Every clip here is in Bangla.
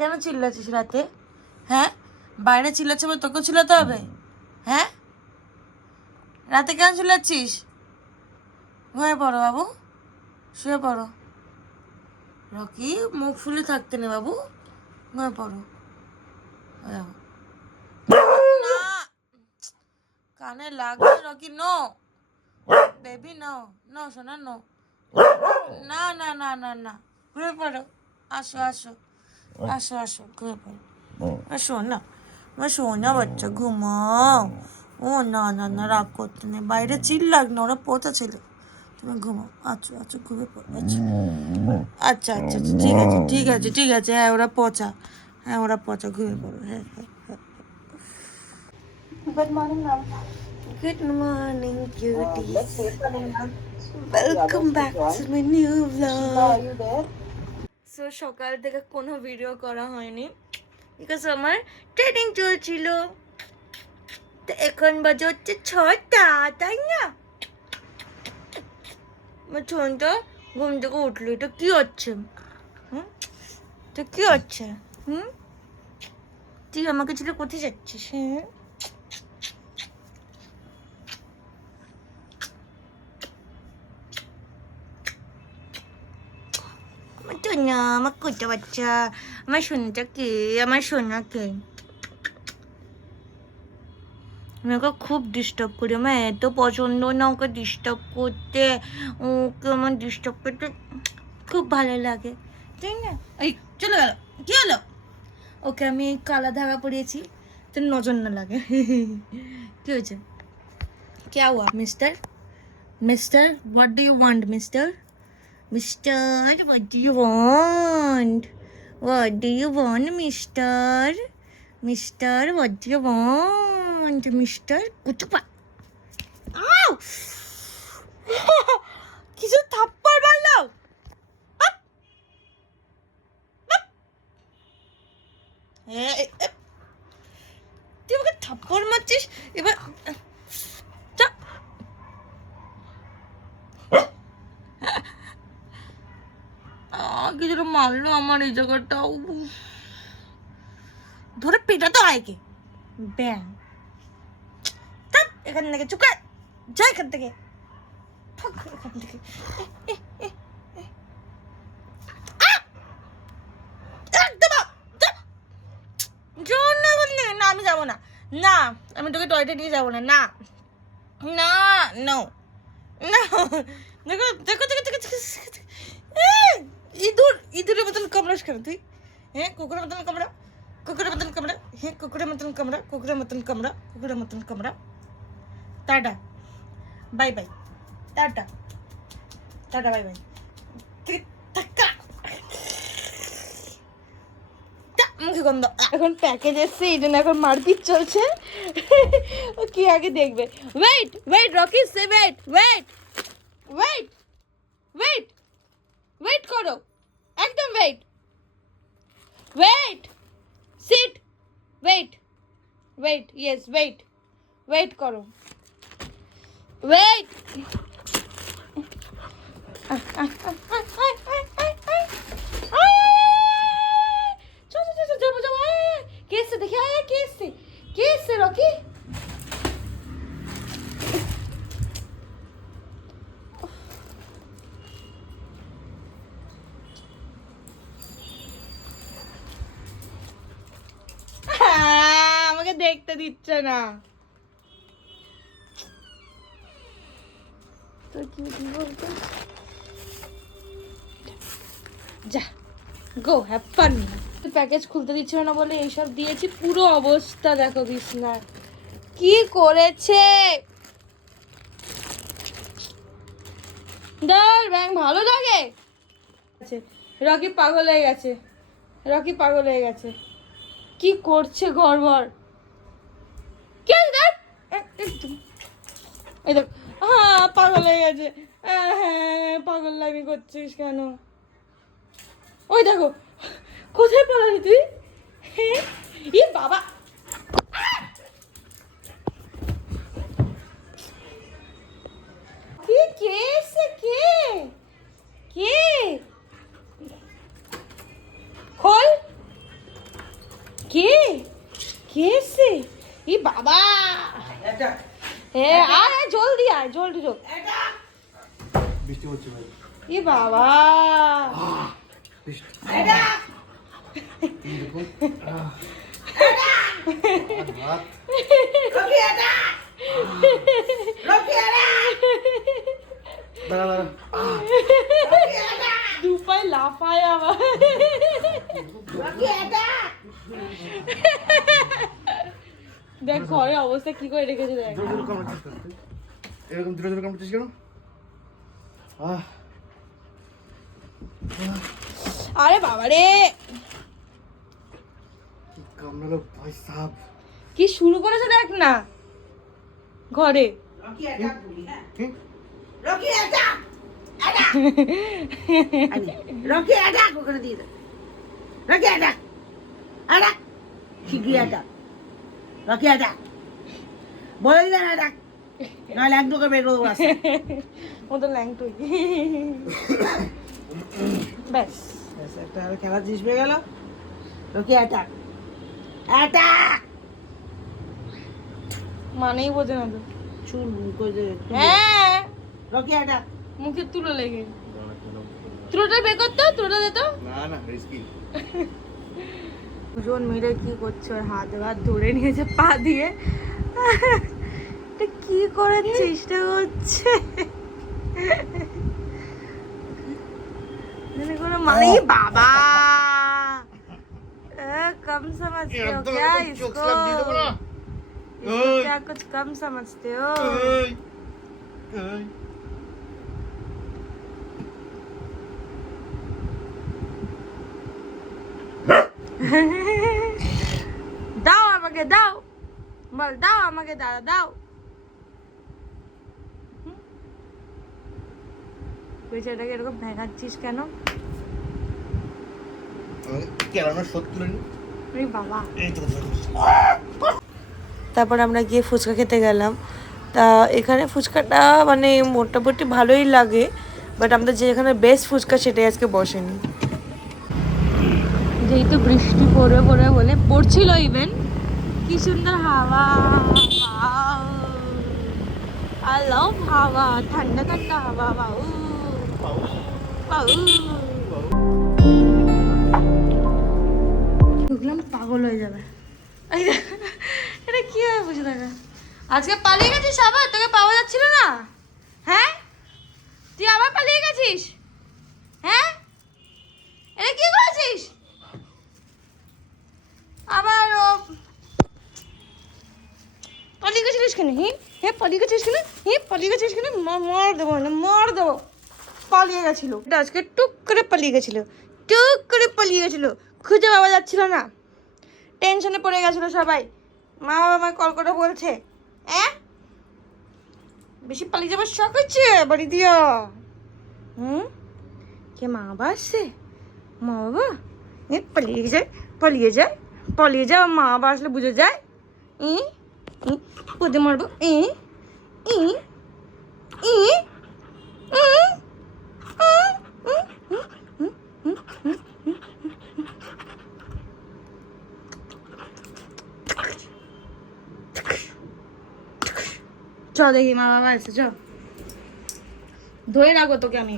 কেন চিল্লাচ্ছিস রাতে? হ্যাঁ, বাইরে চিল্লাচ্ছে বলে তোকেও চিল্লাতে হবে? হ্যাঁ, রাতে কেন চিল্লাচ্ছিস? ঘুমিয়ে পড়ো বাবু, শুয়ে পড়ো। রকি, মুখ ফুলে থাকতে নেই বাবু, ঘুমিয়ে পড়ো। না, কানে লাগবে Rocky. No baby, no no সোনা, নো। না না না না না, ঘুমিয়ে পড়ো। আসো আসো আসো আসো, ঘুমিয়ে পড়ো। শোনা, শোনা বাচ্চা, ঘুমাও। ও না না না, রাগ করতে নেই, বাইরে চিল্লাক না, ওরা পোতা ছেলে। তুমি ঘুমাও, আচ্ছা আচ্ছা, ঘুমিয়ে পড়ো। আচ্ছা আচ্ছা আচ্ছা আচ্ছা, ঠিক আছে ঠিক আছে ঠিক আছে। হ্যাঁ ওরা পচা, হ্যাঁ ওরা পচা, ঘুমিয়ে পড়ো। হ্যাঁ হ্যাঁ হ্যাঁ। Good morning, ma'am. Good morning cuties, welcome back to my new Shiva, blog. are you there? So সকাল থেকে কোনো ভিডিও করা হয়নি বিকজ আমার ট্রেনিং চলছিল। তো এখন বাজে হচ্ছে 6টা, তাই না? আমার ছোনটা ঘুম থেকে উঠলো। এটা কি হচ্ছে? হুম, তো কি হচ্ছে? হুম, তুই আমাকে ছেড়ে কোথায় যাচ্ছিস? হ্যাঁ, আমার সোনা, আমার কোথা বাচ্চা, আমার সোনাটা কে? আমার সোনা কে? আমি ওকে খুব ডিস্টার্ব করি, আমার এত পছন্দ না ওকে ডিস্টার্ব করতে। ওকে আমার ডিস্টার্ব করতে খুব ভালো লাগে, তাই না? এই চলে গেল, কি হলো? ওকে আমি কালা ধাগা পরিয়েছি তো নজর না লাগে। কি হয়েছে? क्या हुआ mister? Mister what do you want mister? Mister what do you want? What do you want mister? Mister what do you want mister? कुछ पा आओ। কিছু থাপ্পড় মারলো। তুই আমাকে থাপ্পড় মারছিস এবার। যা। কিছুটা মারলো আমার এই জায়গাটা, ধরে পেটাতে হয় কি? ব্যাং, এখান থেকে চুপ কর, যা এখান থেকে, এখান থেকে। না আমি যাবো না, না আমি তোকে টয়লেটে নিয়ে যাবো না, না না নো না। দেখো দেখো দেখো দেখো দেখো, ইঁদুর, ইঁদুরের মতন কামড়াস কেন তুই? হ্যাঁ, কুকুরের মতন কামড়া, কুকুরের মতন কামড়া, হ্যাঁ কুকুরের মতন কামড়া, কুকুরের মতন কামড়া, কুকুরের মতন কামড়া। Tata, bye bye, tata tata, bye bye. মুখে গন্ধ। এখন প্যাকেজ এসছে, এই জন্য এখন মারপিট চলছে। ও কি আগে দেখবে। ওয়েট ওয়েট রকি, সে wait wait wait wait wait করো, একদম wait wait, sit, wait wait, yes wait, wait করো, ওয়েট। কেসে দেখি, আয় কেসে, কেসে রকি। আমাকে দেখতে দিচ্ছে না। তো কি বলতো, যা গো হ্যাভ ফান। প্যাকেজ খুলতে দিচ্ছিল না বলে এইসব দিয়েছি। পুরো অবস্থা দেখো বিছনার কি করেছে। দাঁড় ব্যাং ভালো লাগে। রকি পাগল হয়ে গেছে, রকি পাগল হয়ে গেছে। কি করছে গড়বড়? কি আছে এই দেখ, হ্যাঁ পাগল হয়ে গেছে। হ্যাঁ পাগল লাগি করছিস কেন? ওই দেখো, কোথায় পালালি তুই? হ্যাঁ, ই বাবা, কে কে এসে, কে কে? খোল কে কে এসছে? ই বাবা, আয় জলদি আয়, জলদি যোগ। বৃষ্টি হচ্ছে ভাই। ই বাবা, দুপায় লাফায় আবার। দেখ ঘরের অবস্থা কি করে রেখেছে দেখ। এরকম দূরে দূরে কামড়াচ্ছিস কেন? আরে বাবা রে, কি কামড়ালো ভাই সাহেব। কি শুরু করেছে দেখ না ঘরে। বলে দিলেন এটা নাহলে এক দুটো বের করবো ও তো ল্যাংটুই। ব্যাস একটা খেলার জিনিস পেয়ে গেল। রকি অ্যাটাক অ্যাটাক মানেই বোঝে না তো। চুল করে হ্যাঁ রকি অ্যাটাক মুখে তুলো লেগে। তুলোটা বের করতো, তুলোটা দে তো। না না রিস্কি। দুজন মিলে কি করছে, ওর হাত হাত ধরে নিয়েছে পা দিয়ে। এটা কি করার চেষ্টা করছে মানে বাবা, कम समझते हो क्या इसको? क्या कुछ कम समझते हो? দাও আমাকে দাও, বল দাও আমাকে, দাদা দাও। বেচারাটাকে এরকম ভেঙাচ্ছিস কেন? তারপর আমরা গিয়ে ফুচকা খেতে গেলাম। তা এখানে ফুচকাটা মানে মোটামুটি ভালোই লাগে, বাট আমাদের যেখানে বেস্ট ফুচকা সেটাই আজকে বসেনি। যেহেতু বৃষ্টি পড়বে পড়বে বলে পড়ছিল, ইভেন কি সুন্দর হাওয়া, আই লাভ হাওয়া, ঠান্ডা ঠান্ডা হাওয়া, বাউ বাউ। ঢুকলাম পাগল হয়ে যাবে। এটা কি হবে বুঝে দেখা? আজকে পালিয়ে গেছিস আবার, তোকে পাওয়া যাচ্ছিল না? হ্যাঁ তুই আবার পালিয়ে গেছিস? হ্যাঁ এটা কি করেছিস আবার? পালিয়ে গেছিলিস কেন? হ্যাঁ পালিয়ে গেছিস কেন? পালিয়ে গেছিস কেন? মার দেবো না, মার দেবো। পালিয়ে গেছিল আজকে, টুক করে পালিয়ে গেছিল, টুক করে পালিয়ে গেছিল। খুঁজে পাওয়া যাচ্ছিল না, টেনশনে পড়ে গেছিল সবাই। মা বাবা আমায় কল করে বলছে, বেশি পালিয়ে যাবার শখ হচ্ছে বাড়ি দিয়া? কে মা বাবা আসছে? মা বাবা পালিয়ে যায়, পালিয়ে যায়, পালিয়ে যায়। মা বাবা আসলে বুঝে যায়, পুঁতে মারবো। চ দেখি মা বাবা এসে, চ ধরে রাখবো তোকে আমি।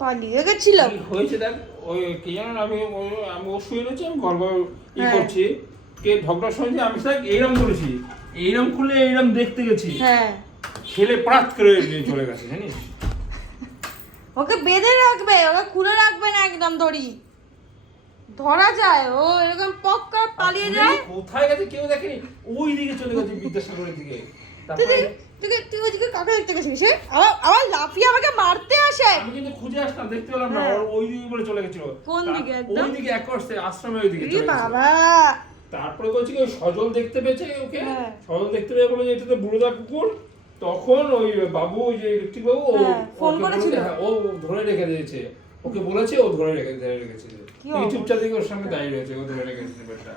পালিয়ে গেছিলাম। হয়েছে দেখ, ওই কি জানেন, আমি ও শুয়ে রয়েছে, আমি গর্ব করছি, কে ঝগড়ার সময় আমি স্যার এইরকম করেছি, এইরকম খুলে এইরকম দেখতে গেছি, হ্যাঁ ছেলে প্রাত করে নিয়ে চলে গেছে জানিস। ওকে বেঁধে রাখবে, ওকে খুলে রাখবে না একদম দড়ি, ধরা যায়। ও এরকম পক করে পালিয়ে যায়। কোথায় গেছে কেউ দেখেনি, ওই দিকে চলে গেছে বিদ্যাসাগরের দিকে। তুই ওইদিকে কাকে দেখতে গেছিস? আবার লাফিয়ে আমাকে মারতে আসে। আমি কিন্তু খুঁজে আসলাম, দেখতে পেলাম না, ওই দিকে বলে চলে গেছিল। কোন দিকে? একদম ওই দিকে একর্সে আশ্রমে ওই দিকে চলে গেছিল। বাবা তারপরে বলছি কি ওই সজল দেখতে পেয়েছে ওকে, সজল দেখতে পেয়ে বলে যে এটা তো বুড়োদা কুকুর। তখন ওই বাবু, ওই যে ইলেকট্রিক বাবু, ফোন করেছিল, ও ধরে রেখে দিয়েছে। ওকে বলেছে, ও ধরে রেখেছে কি চুপচাপ দিকে ওর সামনে দাঁড়িয়ে রয়েছে, ও ধরে রেখেছে ব্যাপারটা।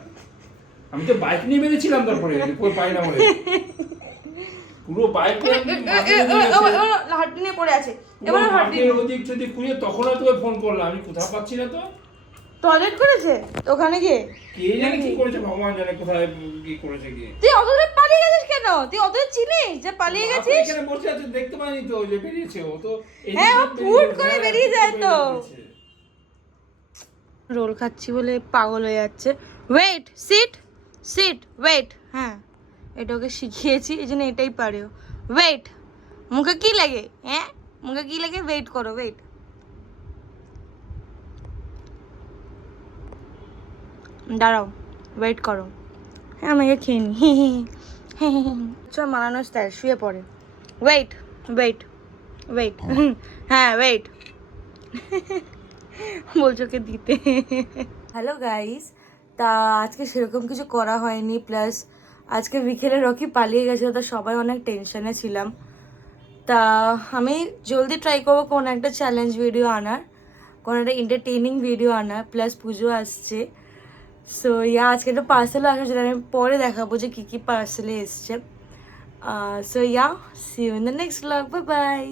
আমি তো বাইক নিয়ে বেরিয়েছিলাম, তারপরে কই পাই না বলে পুরো বাইক হাঁটু নিয়ে পড়ে আছে, এবার হাঁটু ওদিক যদি খুঁজে তখন আর তোকে ফোন করলাম, আমি কোথাও পাচ্ছি না তো। টয়লেট করেছে তো ওখানে গিয়ে। কে জানে কি করেছে, ভগবান জানে কোথায় কি করেছে গিয়ে। তুই অত দূরে পালিয়ে গেছিস কেন? তুই অত চিনিস যে পালিয়ে গেছিস? এখানে বসে আছে, দেখতে পাইনি তো যে বেরিয়েছে ও তো। হ্যাঁ, ও ফুট করে বেরিয়ে যায় তো। রোল খাচ্ছি বলে পাগল হয়ে যাচ্ছে। Wait, sit sit, wait. হ্যাঁ, এটা ওকে শিখিয়েছি, এই জন্য এটাই পারে। ওয়েট, মুখে কি লাগে? হ্যাঁ, মুখে কি লাগে? ওয়েট করো, ওয়েট। দাঁড়াও, ওয়েট করো। হ্যাঁ, আমাকে খেয়ে নি। চল মানানো স্টাইল, শুয়ে পড়ে। ওয়েট ওয়েট ওয়েট, হ্যাঁ ওয়েট। বলছো ওকে দিতে। হ্যালো গাইস, তা আজকে সেরকম কিছু করা হয়নি, প্লাস আজকে বিকেলে রকি পালিয়ে গেছিলো, তো সবাই অনেক টেনশনে ছিলাম। তা আমি জলদি ট্রাই করবো কোনো একটা চ্যালেঞ্জ ভিডিও আনার, কোনো একটা এন্টারটেইনিং ভিডিও আনার, প্লাস পুজো আসছে। সো ইয়া, আজকে একটা পার্সেলও আসা, যেটা আমি পরে দেখাবো যে কী কী পার্সেলে এসছে। So yeah, see you in the next blog, bye by.